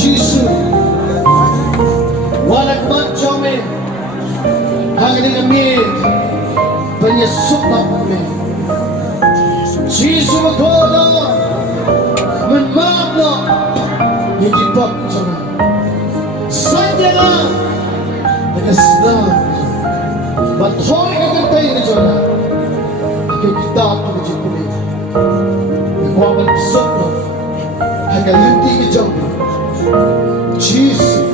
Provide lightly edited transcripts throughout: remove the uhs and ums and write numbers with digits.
Jisu wanak mat jome hangin amid penyesuk kami Jisu magola menmablo hindi pak jome saja na nagasna bathoy ka kantay na jona kita tu jipuli nagwaban pisok no hagalinti ka jome Jisu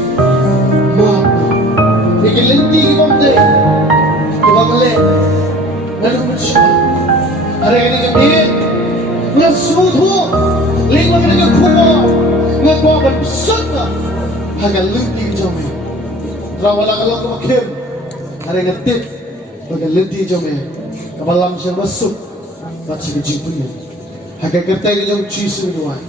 Ikilinti ki bomde, kibangale, nalunod siya. Aray ka nga bihit, nga sudho, lingwa ka nga kumo, nga kuwaban pusod na, hagalinti ki jome. Trawala ka lang kumakim, aray nga tip, hagalinti ki jome. Kabalam siya masuk, ba't siya ka jipo niya. Hagagatay ka jong Jisu nuwan.